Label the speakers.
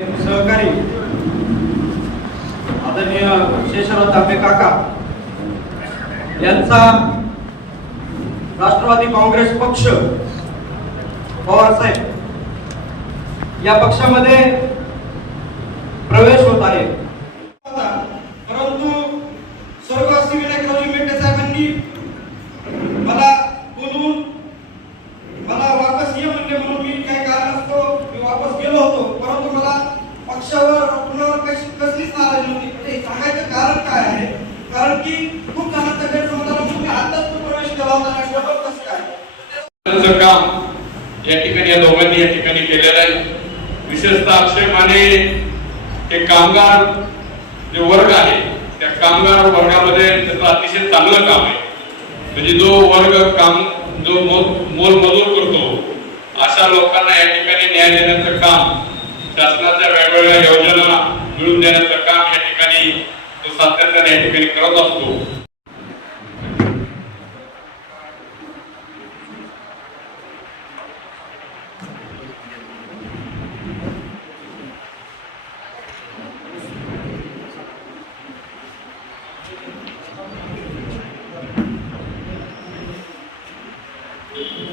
Speaker 1: सहकारी. आदरणीय शेषराव तांबे काका. यांचा राष्ट्रवादी काँग्रेस पक्ष पवार साहेब या पक्षामध्ये प्रवेश होत आहे. परंतु स्वर्गवासी विनायकरावजी मेटे साहेबांनी कसलीच नाराजी होती. ते सांगायचं कारण काय आहे? कारण की खूप जणांचा गैरसमजाला आला म्हणून आताच तो प्रवेश केला होता आणि कसं काय
Speaker 2: काम या ठिकाणी या दोघांनी या ठिकाणी केलेलं आहे. विशेषतः अक्षय माने हे कामगार जे वर्ग आहे त्या कामगार वर्गामध्ये त्याचं अतिशय चांगलं काम आहे. म्हणजे जो वर्ग काम जो मो- मोलमजूर करतो अशा लोकांना या ठिकाणी न्याय देण्याचं काम शासनाच्या वेगवेगळ्या योजना उचलून काम या ठिकाणी तो सातत्याने या ठिकाणी करत असतो Thank you.